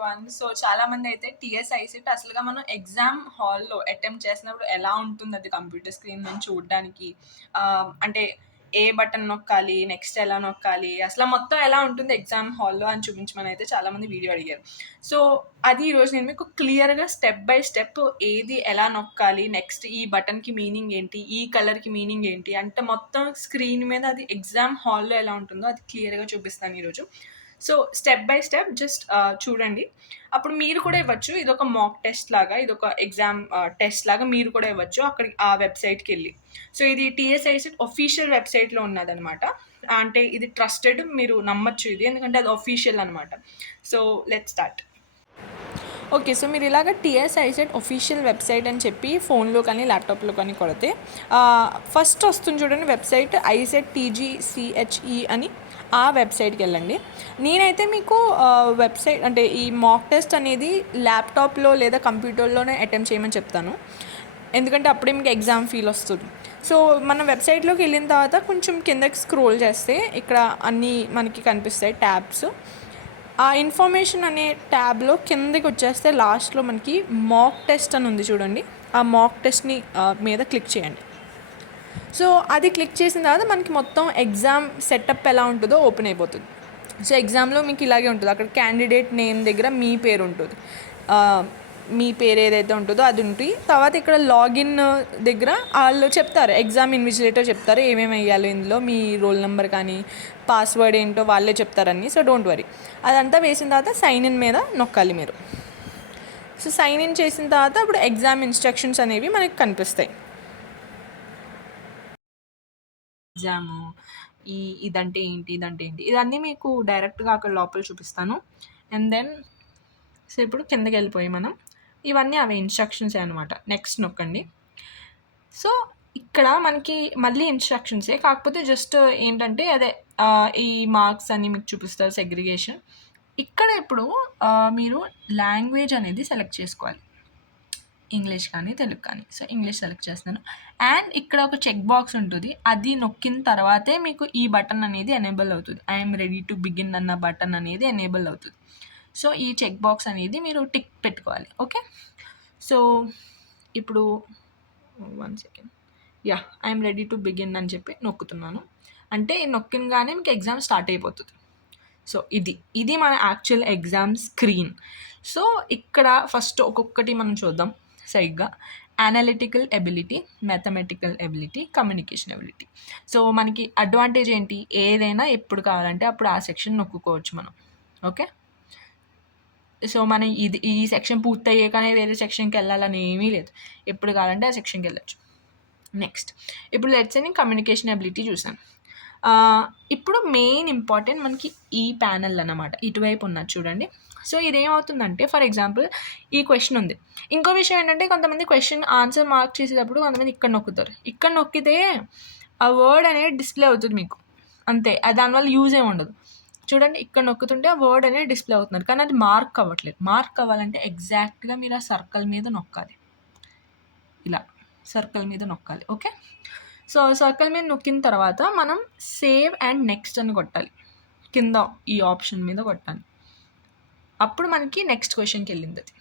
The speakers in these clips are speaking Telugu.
ఎవ్రీవన్. సో చాలామంది అయితే టీఎస్ ఐసెట్ అసలుగా మనం ఎగ్జామ్ హాల్‌లో అటెంప్ట్ చేసినప్పుడు ఎలా ఉంటుంది అది కంప్యూటర్ స్క్రీన్ నుంచి చూడడానికి, అంటే ఏ బటన్ నొక్కాలి, నెక్స్ట్ ఎలా నొక్కాలి, అసలు మొత్తం ఎలా ఉంటుంది ఎగ్జామ్ హాల్‌లో అని చూపించమని అయితే చాలామంది వీడియో అడిగారు. సో అది ఈరోజు నేను మీకు క్లియర్‌గా స్టెప్ బై స్టెప్ ఏది ఎలా నొక్కాలి, నెక్స్ట్ ఈ బటన్‌కి మీనింగ్ ఏంటి, ఈ కలర్‌కి మీనింగ్ ఏంటి అంటే మొత్తం స్క్రీన్ మీద అది ఎగ్జామ్ హాల్‌లో ఎలా ఉంటుందో అది క్లియర్‌గా చూపిస్తాను ఈరోజు. So step by step just చూడండి. అప్పుడు మీరు కూడా ఇవ్వచ్చు. ఇదొక మాక్ టెస్ట్ లాగా, ఇదొక ఎగ్జామ్ టెస్ట్ లాగా మీరు కూడా ఇవ్వచ్చు అక్కడికి ఆ వెబ్‌సైట్‌కెళ్ళి. సో ఇది టీఎస్ఐసెట్ అఫీషియల్ వెబ్‌సైట్‌లో ఉన్నదనమాట. అంటే ఇది ట్రస్టెడ్, మీరు నమ్మొచ్చు ఇది. ఎందుకంటే అది అఫీషియల్ అనమాట. So let's start. Okay. So మీరు ఇలాగ టీఎస్ ఐసెట్ అఫీషియల్ వెబ్సైట్ అని చెప్పి ఫోన్లో కానీ ల్యాప్టాప్లో కానీ కొడితే ఫస్ట్ వస్తుంది చూడండి వెబ్సైట్ ఐసెట్ టీజీసీహెచ్ఈ అని. ఆ వెబ్సైట్కి వెళ్ళండి. నేనైతే మీకు వెబ్సైట్ అంటే ఈ మాక్ టెస్ట్ అనేది ల్యాప్టాప్లో లేదా కంప్యూటర్లోనే అటెంప్ట్ చేయమని చెప్తాను. ఎందుకంటే అప్పుడే మీకు ఎగ్జామ్ ఫీల్ వస్తుంది. సో మన వెబ్సైట్లోకి వెళ్ళిన తర్వాత కొంచెం కిందకి స్క్రోల్ చేస్తే ఇక్కడ అన్నీ మనకి కనిపిస్తాయి ట్యాబ్స్. ఆ ఇన్ఫర్మేషన్ అనే ట్యాబ్లో కిందకి వచ్చేస్తే లాస్ట్లో మనకి మాక్ టెస్ట్ అని ఉంది చూడండి. ఆ మాక్ టెస్ట్ని మీద క్లిక్ చేయండి. సో అది క్లిక్ చేసిన తర్వాత మనకి మొత్తం ఎగ్జామ్ సెటప్ ఎలా ఉంటుందో ఓపెన్ అయిపోతుంది. సో ఎగ్జామ్లో మీకు ఇలాగే ఉంటుంది. అక్కడ క్యాండిడేట్ నేమ్ దగ్గర మీ పేరు ఉంటుంది. మీ పేరు ఏదైతే ఉంటుందో అది ఉంటుంది. తర్వాత ఇక్కడ లాగిన్ దగ్గర వాళ్ళు చెప్తారు, ఎగ్జామ్ ఇన్విజిలేటర్ చెప్తారు ఏమేమి వేయాలో ఇందులో, మీ రోల్ నెంబర్ కానీ పాస్వర్డ్ ఏంటో వాళ్ళే చెప్తారని. So don't worry. అదంతా వేసిన తర్వాత సైన్ ఇన్ మీద నొక్కాలి మీరు. సో సైన్ ఇన్ చేసిన తర్వాత ఇప్పుడు ఎగ్జామ్ ఇన్స్ట్రక్షన్స్ అనేవి మనకి కనిపిస్తాయి. ఎగ్జాము ఇదంటే ఏంటి, ఇదంటే ఏంటి, ఇదన్నీ మీకు డైరెక్ట్గా అక్కడ లోపల చూపిస్తాను. అండ్ దెన్ సో ఇప్పుడు కిందకి వెళ్ళిపోయి మనం ఇవన్నీ అవి ఇన్స్ట్రక్షన్సే అనమాట. నెక్స్ట్ నొక్కండి. సో ఇక్కడ మనకి మళ్ళీ ఇన్స్ట్రక్షన్సే, కాకపోతే జస్ట్ ఏంటంటే అదే ఈ మార్క్స్ అన్నీ మీకు చూపిస్తారు సెగ్రిగేషన్. ఇక్కడ ఇప్పుడు మీరు లాంగ్వేజ్ అనేది సెలెక్ట్ చేసుకోవాలి, ఇంగ్లీష్ కానీ తెలుగు కానీ. సో ఇంగ్లీష్ సెలెక్ట్ చేస్తున్నాను. అండ్ ఇక్కడ ఒక చెక్ బాక్స్ ఉంటుంది, అది నొక్కిన తర్వాతే మీకు ఈ బటన్ అనేది ఎనేబుల్ అవుతుంది. ఐఎమ్ రెడీ టు బిగిన్ అన్న బటన్ అనేది ఎనేబుల్ అవుతుంది. సో ఈ చెక్ బాక్స్ అనేది మీరు టిక్ పెట్టుకోవాలి. ఓకే. సో ఇప్పుడు 1 second. I'm ready to begin అని చెప్పి నొక్కుతున్నాను. అంటే నొక్కినగానే మీకు ఎగ్జామ్ స్టార్ట్ అయిపోతుంది. సో ఇది మన యాక్చువల్ ఎగ్జామ్ స్క్రీన్. సో ఇక్కడ ఫస్ట్ ఒక్కొక్కటి మనం చూద్దాం సరిగ్గా. Analytical ability, mathematical ability, communication ability. So మనకి అడ్వాంటేజ్ ఏంటి, ఏదైనా ఎప్పుడు కావాలంటే అప్పుడు ఆ సెక్షన్ నొక్కుకోవచ్చు మనం. ఓకే. సో మనం ఈ సెక్షన్ పూర్తయ్యాకనే వేరే సెక్షన్కి వెళ్ళాలని ఏమీ లేదు, ఎప్పుడు కావాలంటే ఆ సెక్షన్కి వెళ్ళచ్చు. నెక్స్ట్ ఇప్పుడు లెట్స్ నేను కమ్యూనికేషన్ ఎబిలిటీ చూసాను. ఇప్పుడు మెయిన్ ఇంపార్టెంట్ మనకి ఈ ప్యానల్ అన్నమాట, ఇటువైపు ఉన్నది చూడండి. సో ఇదేమవుతుందంటే ఫర్ ఎగ్జాంపుల్ ఈ క్వశ్చన్ ఉంది. ఇంకో విషయం ఏంటంటే కొంతమంది క్వశ్చన్ ఆన్సర్ మార్క్ చేసేటప్పుడు కొంతమంది ఇక్కడ నొక్కుతారు. ఇక్కడ నొక్కితే ఆ వర్డ్ అనేది డిస్ప్లే అవుతుంది మీకు, అంతే. దానివల్ల యూజ్ ఏమి ఉండదు. చూడండి ఇక్కడ నొక్కుతుంటే ఆ వర్డ్ అనేది డిస్ప్లే అవుతున్నారు, కానీ అది మార్క్ అవ్వట్లేదు. మార్క్ అవ్వాలంటే ఎగ్జాక్ట్గా మీరు ఆ సర్కిల్ మీద నొక్కాలి, ఇలా సర్కిల్ మీద నొక్కాలి. ఓకే. సో సర్కిల్ మీద నొక్కిన తర్వాత మనం సేవ్ అండ్ నెక్స్ట్ అని కొట్టాలి, కింద ఈ ఆప్షన్ మీద కొట్టాలి. అప్పుడు మనకి నెక్స్ట్ క్వశ్చన్కి వెళ్ళింది అది.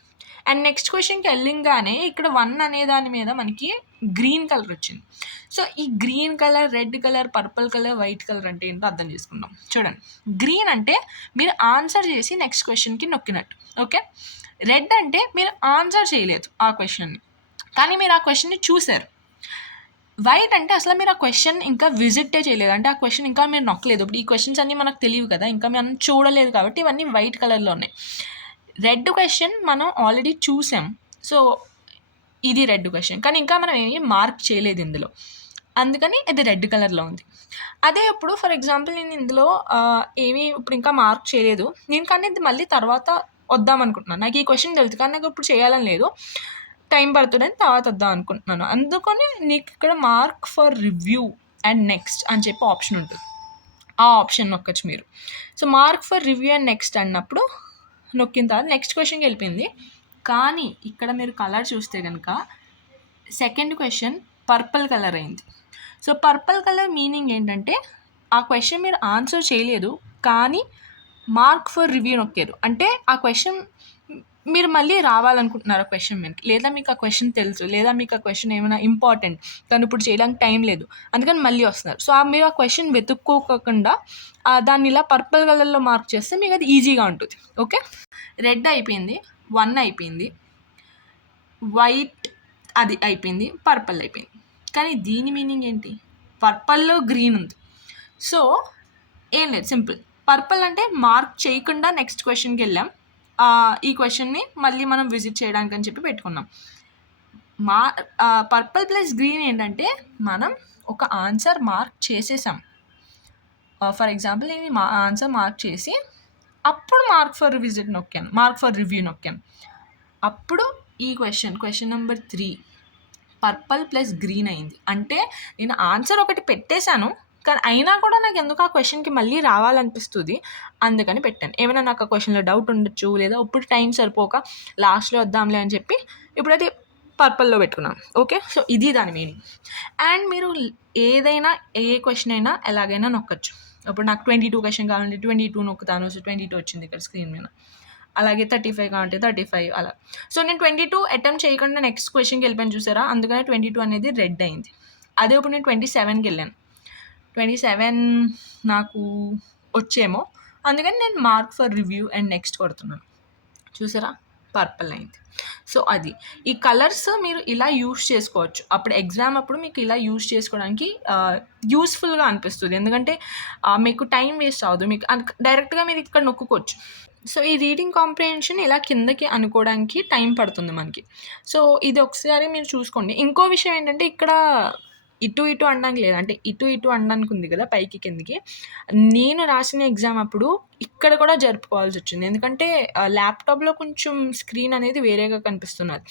అండ్ నెక్స్ట్ క్వశ్చన్కి వెళ్ళింగానే ఇక్కడ 1 అనే దాని మీద మనకి గ్రీన్ కలర్ వచ్చింది. సో ఈ green colour, red colour, purple colour, white colour అంటే ఏంటో అర్థం చేసుకుందాం. చూడండి, గ్రీన్ అంటే మీరు ఆన్సర్ చేసి నెక్స్ట్ క్వశ్చన్కి నొక్కినట్టు. ఓకే. రెడ్ అంటే మీరు ఆన్సర్ చేయలేదు ఆ క్వశ్చన్ని, కానీ మీరు ఆ క్వశ్చన్ని చూశారు. వైట్ అంటే అసలు మీరు ఆ క్వశ్చన్ ఇంకా విజిటే చేయలేదు, అంటే ఆ క్వశ్చన్ ఇంకా మీరు నొక్కలేదు. ఇప్పుడు ఈ క్వశ్చన్స్ అన్నీ మనకు తెలియవు కదా, ఇంకా మనం చూడలేదు కాబట్టి ఇవన్నీ వైట్ కలర్లో ఉన్నాయి. రెడ్ క్వశ్చన్ మనం ఆల్రెడీ చూసాం, సో ఇది రెడ్ క్వశ్చన్, కానీ ఇంకా మనం ఏమి మార్క్ చేయలేదు ఇందులో, అందుకని ఇది రెడ్ కలర్లో ఉంది. అదే ఇప్పుడు ఫర్ ఎగ్జాంపుల్ నేను ఇందులో ఏమీ ఇప్పుడు ఇంకా మార్క్ చేయలేదు నేను, కానీ ఇది మళ్ళీ తర్వాత వద్దాం అనుకుంటున్నాను. నాకు ఈ క్వశ్చన్ తెలుసు కానీ నాకు ఇప్పుడు చేయాలని లేదు, టైం పడుతుందని తర్వాత వద్దాం అనుకుంటున్నాను. అందుకని నీకు ఇక్కడ mark for review and next అని చెప్పి ఆప్షన్ ఉంటుంది, ఆ ఆప్షన్ నొక్కచ్చు మీరు. So mark for review and next అన్నప్పుడు నొక్కిన తర్వాత నెక్స్ట్ క్వశ్చన్కి వెళ్ళిపోయింది. కానీ ఇక్కడ మీరు కలర్ చూస్తే కనుక సెకండ్ క్వశ్చన్ పర్పుల్ కలర్ అయింది. సో పర్పుల్ కలర్ మీనింగ్ ఏంటంటే ఆ క్వశ్చన్ మీరు ఆన్సర్ చేయలేదు, కానీ మార్క్ ఫర్ రివ్యూ నొక్కారు అంటే ఆ క్వశ్చన్ మీరు మళ్ళీ రావాలనుకుంటున్నారు ఆ క్వశ్చన్ మీదకి, లేదా మీకు ఆ క్వశ్చన్ తెలుసు, లేదా మీకు ఆ క్వశ్చన్ ఏమైనా ఇంపార్టెంట్ కానీ ఇప్పుడు చేయడానికి టైం లేదు అందుకని మళ్ళీ వస్తున్నారు. సో మీరు ఆ క్వశ్చన్ వెతుక్కోకుండా దాన్ని ఇలా పర్పుల్ కలర్లో మార్క్ చేస్తే మీకు అది ఈజీగా ఉంటుంది. ఓకే, రెడ్ అయిపోయింది, 1 అయిపోయింది, వైట్ అది అయిపోయింది, పర్పుల్ అయిపోయింది. కానీ దీని మీనింగ్ ఏంటి? పర్పుల్లో గ్రీన్ ఉంది. సో ఏం లేదు, సింపుల్. పర్పుల్ అంటే మార్క్ చేయకుండా నెక్స్ట్ క్వశ్చన్కి వెళ్ళాం. ఈ క్వశ్చన్ని మళ్ళీ మనం విజిట్ చేయడానికి అని చెప్పి పెట్టుకున్నాం. పర్పుల్ ప్లస్ గ్రీన్ ఏంటంటే మనం ఒక ఆన్సర్ మార్క్ చేసేసాం. ఫర్ ఎగ్జాంపుల్ నేను ఆన్సర్ మార్క్ చేసి అప్పుడు మార్క్ ఫర్ విజిట్ నొక్కాను, మార్క్ ఫర్ రివ్యూ నొక్కాను. అప్పుడు ఈ question number 3 purple plus green అయింది. అంటే నేను ఆన్సర్ ఒకటి పెట్టేశాను కానీ అయినా కూడా నాకు ఎందుకు ఆ క్వశ్చన్కి మళ్ళీ రావాలనిపిస్తుంది, అందుకని పెట్టాను. ఏమైనా నాకు ఆ క్వశ్చన్లో డౌట్ ఉండొచ్చు, లేదా ఇప్పుడు టైం సరిపోక లాస్ట్లో వద్దాంలే అని చెప్పి ఇప్పుడైతే పర్పుల్లో పెట్టుకున్నాం. ఓకే, సో ఇది దాని మీనింగ్. అండ్ మీరు ఏదైనా ఏ క్వశ్చన్ అయినా ఎలాగైనా నొక్కచ్చు. ఇప్పుడు నాకు 22 క్వశ్చన్ కావాలంటే 22 నొక్కుతాను. సో 22 వచ్చింది ఇక్కడ స్క్రీన్ మీద. అలాగే 35 కావాలంటే 35 అలా. సో నేను 22 అటెంప్ట్ చేయకుండా నెక్స్ట్ క్వశ్చన్కి వెళ్ళిపోయాను చూసారా, అందుకనే 22 అనేది రెడ్ అయింది. అదే ఇప్పుడు నేను 27కి వెళ్ళాను, 27 నాకు వచ్చేమో, అందుకని నేను mark for review and next కొడుతున్నాను. చూసారా, పర్పుల్ అయింది. సో అది ఈ కలర్స్ మీరు ఇలా యూస్ చేసుకోవచ్చు. అప్పుడు ఎగ్జామ్ అప్పుడు మీకు ఇలా యూస్ చేసుకోవడానికి యూస్ఫుల్గా అనిపిస్తుంది, ఎందుకంటే మీకు టైం వేస్ట్ అవ్వదు, మీకు డైరెక్ట్గా మీరు ఇక్కడ నొక్కుకోవచ్చు. సో ఈ రీడింగ్ కాంప్రిహెన్షన్ ఇలా కిందకి అనుకోవడానికి టైం పడుతుంది మనకి. సో ఇది ఒకసారి మీరు చూసుకోండి. ఇంకో విషయం ఏంటంటే ఇక్కడ ఇటు ఇటు అనడానికి లేదు, అంటే ఇటు ఇటు అనడానికి ఉంది కదా పైకి కిందకి. నేను రాసిన ఎగ్జామ్ అప్పుడు ఇక్కడ కూడా జరుపుకోవాల్సి వచ్చింది, ఎందుకంటే ల్యాప్టాప్లో కొంచెం స్క్రీన్ అనేది వేరేగా కనిపిస్తున్నది,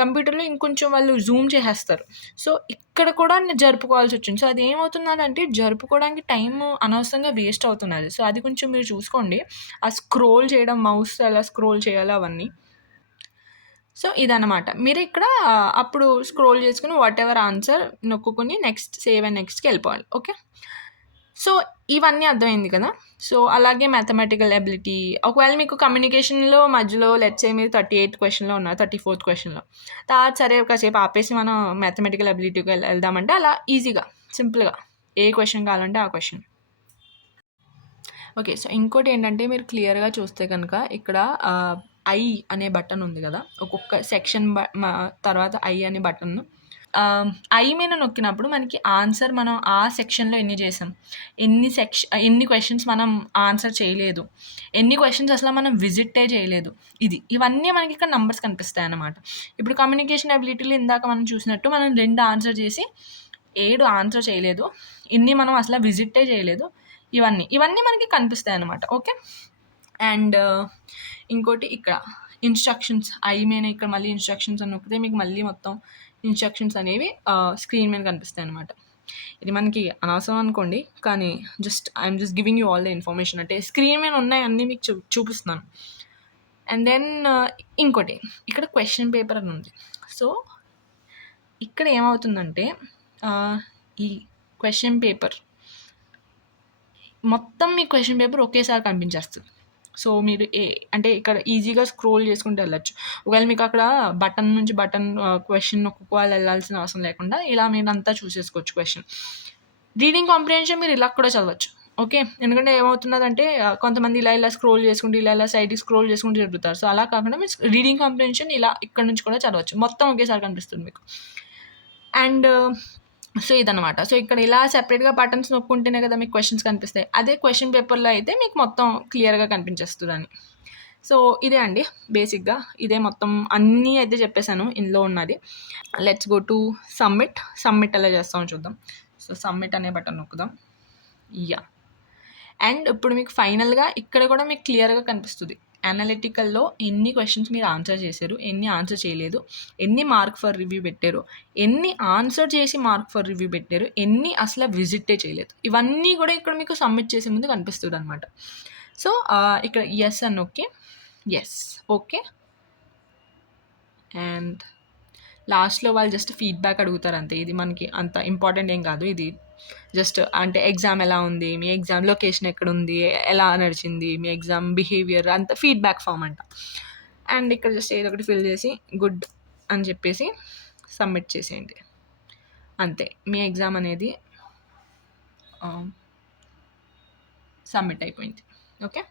కంప్యూటర్లో ఇంకొంచెం వాళ్ళు జూమ్ చేసేస్తారు. సో ఇక్కడ కూడా జరుపుకోవాల్సి వచ్చింది. సో అది ఏమవుతున్నదంటే జరుపుకోవడానికి టైం అనవసరంగా వేస్ట్ అవుతున్నది. సో అది కొంచెం మీరు చూసుకోండి, ఆ స్క్రోల్ చేయడం, మౌస్ ఎలా స్క్రోల్ చేయాలో అవన్నీ. సో ఇదన్నమాట. మీరు ఇక్కడ అప్పుడు స్క్రోల్ చేసుకొని వాటెవర్ ఆన్సర్ నొక్కుకొని నెక్స్ట్ సేవ్ అండ్ నెక్స్ట్‌కి వెళ్ళిపోవాలి. ఓకే, సో ఇవన్నీ అర్థమైంది కదా. సో అలాగే మ్యాథమెటికల్ ఎబిలిటీ, ఒకవేళ మీకు కమ్యూనికేషన్లో మధ్యలో లెట్స్ సే మీరు 38 క్వశ్చన్లో ఉన్నారు, 34th క్వశ్చన్లో, సరే కాసేపు ఆపేసి మనం మ్యాథమెటికల్ ఎబిలిటీకి వెళ్దామంటే అలా ఈజీగా సింపుల్గా ఏ క్వశ్చన్ కావాలంటే ఆ క్వశ్చన్. ఓకే, సో ఇంకోటి ఏంటంటే మీరు క్లియర్గా చూస్తే కనుక ఇక్కడ ఐ అనే బటన్ ఉంది కదా, ఒక్కొక్క సెక్షన్ తర్వాత ఐ అనే బటన్, ఐ మీద నొక్కినప్పుడు మనకి ఆన్సర్ మనం ఆ సెక్షన్లో ఎన్ని చేసాం, ఎన్ని క్వశ్చన్స్ మనం ఆన్సర్ చేయలేదు, ఎన్ని క్వశ్చన్స్ అసలు మనం విజిటే చేయలేదు, ఇవన్నీ మనకి ఇక్కడ నంబర్స్ కనిపిస్తాయి అన్నమాట. ఇప్పుడు కమ్యూనికేషన్ అబిలిటీలో ఇందాక మనం చూసినట్టు మనం 2 ఆన్సర్ చేసి 7 ఆన్సర్ చేయలేదు, ఇన్ని మనం అసలు విజిటే చేయలేదు, ఇవన్నీ మనకి కనిపిస్తాయి అన్నమాట. ఓకే, అండ్ ఇంకోటి ఇక్కడ ఇన్స్ట్రక్షన్స్, ఐ మీద ఇక్కడ మళ్ళీ ఇన్స్ట్రక్షన్స్ అని నొక్కితే మీకు మళ్ళీ మొత్తం ఇన్స్ట్రక్షన్స్ అనేవి స్క్రీన్ మీద కనిపిస్తాయి అనమాట. ఇది మనకి అనవసరం అనుకోండి, కానీ I'm just giving you all the information, అంటే స్క్రీన్ మీద ఉన్నాయి అన్నీ మీకు చూపిస్తున్నాను. అండ్ దెన్ ఇంకోటి ఇక్కడ క్వశ్చన్ పేపర్ అని ఉంది. సో ఇక్కడ ఏమవుతుందంటే ఈ క్వశ్చన్ పేపర్ మొత్తం మీ క్వశ్చన్ పేపర్ ఒకేసారి కనిపించేస్తుంది. సో మీరు అంటే ఇక్కడ ఈజీగా స్క్రోల్ చేసుకుంటూ వెళ్ళొచ్చు. ఒకవేళ మీకు అక్కడ బటన్ నుంచి బటన్ క్వశ్చన్ నొక్కుకోవాలి వెళ్ళాల్సిన అవసరం లేకుండా ఇలా మీరు అంతా చూసేసుకోవచ్చు క్వశ్చన్. రీడింగ్ కాంప్రిహెన్షన్ మీరు ఇలా కూడా చదవచ్చు. ఓకే, ఎందుకంటే ఏమవుతున్నదంటే కొంతమంది ఇలా స్క్రోల్ చేసుకుంటూ ఇలా సైడ్కి స్క్రోల్ చేసుకుంటూ జరుగుతారు. సో అలా కాకుండా మీరు రీడింగ్ కాంప్రిహెన్షన్ ఇలా ఇక్కడ నుంచి కూడా చదవచ్చు, మొత్తం ఒకేసారి కనిపిస్తుంది మీకు. అండ్ సో ఇదనమాట. సో ఇక్కడ ఇలా సెపరేట్గా బటన్స్ నొక్కుంటేనే కదా మీకు క్వశ్చన్స్ కనిపిస్తాయి, అదే క్వశ్చన్ పేపర్లో అయితే మీకు మొత్తం క్లియర్గా కనిపించేస్తుందని. సో ఇదే అండి బేసిక్గా, ఇదే మొత్తం అన్నీ అయితే చెప్పేశాను ఇందులో ఉన్నది. లెట్స్ గో టు సబ్మిట్ ఎలా చేస్తామో చూద్దాం. సో సబ్మిట్ అనే బటన్ నొక్కుదాం. అండ్ ఇప్పుడు మీకు ఫైనల్గా ఇక్కడ కూడా మీకు క్లియర్గా కనిపిస్తుంది అనలిటికల్లో ఎన్ని క్వశ్చన్స్ మీరు ఆన్సర్ చేశారు, ఎన్ని ఆన్సర్ చేయలేదు, ఎన్ని మార్క్ ఫర్ రివ్యూ పెట్టారు, ఎన్ని ఆన్సర్ చేసి మార్క్ ఫర్ రివ్యూ పెట్టారు, ఎన్ని అసలు విజిటే చేయలేదు, ఇవన్నీ కూడా ఇక్కడ మీకు సబ్మిట్ చేసే ముందు కనిపిస్తుంది అనమాట. సో ఇక్కడ ఎస్ అని ఓకే, ఎస్ ఓకే, అండ్ లాస్ట్‌లో వాళ్ళు జస్ట్ ఫీడ్‌బ్యాక్ అడుగుతారు అంతే. ఇది మనకి అంత ఇంపార్టెంట్ ఏం కాదు. ఇది జస్ట్ అంటే ఎగ్జామ్ ఎలా ఉంది? మీ ఎగ్జామ్ లొకేషన్ ఎక్కడుంది? ఎలా నడిచింది? మీ ఎగ్జామ్ బిహేవియర్ అంత ఫీడ్‌బ్యాక్ ఫార్మ్ అంట. అండ్ ఇక్కడ జస్ట్ ఏదో ఒకటి ఫిల్ చేసి గుడ్ అని చెప్పేసి సబ్మిట్ చేసేయండి. అంతే. మీ ఎగ్జామ్ అనేది సబ్మిట్ అయిపోయింది. ఓకే.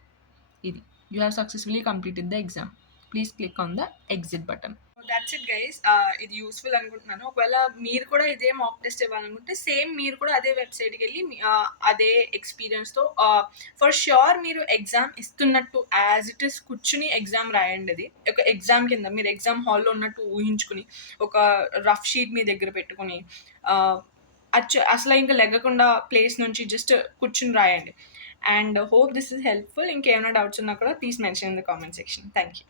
ఇది you have successfully completed the exam. Please click on the exit button. That's it guys. ఇది యూస్ఫుల్ అనుకుంటున్నాను. ఒకవేళ మీరు కూడా ఇదే మాక్ టెస్ట్ ఇవ్వాలనుకుంటే సేమ్ మీరు కూడా అదే వెబ్సైట్కి వెళ్ళి అదే ఎక్స్పీరియన్స్తో ఫర్ ష్యూర్ మీరు ఎగ్జామ్ ఇస్తున్నట్టు యాజ్ ఇట్ ఈస్ కూర్చుని ఎగ్జామ్ రాయండి. అది ఒక ఎగ్జామ్ కింద మీరు ఎగ్జామ్ హాల్లో ఉన్నట్టు ఊహించుకుని ఒక రఫ్ షీట్ మీ దగ్గర పెట్టుకుని అసలు ఇంకా లెగ్గకుండా ప్లేస్ నుంచి జస్ట్ కూర్చుని రాయండి. And hope this is helpful. ఇంకేమైనా డౌట్స్ ఉన్నా కూడా please mention in the comment section. Thank you.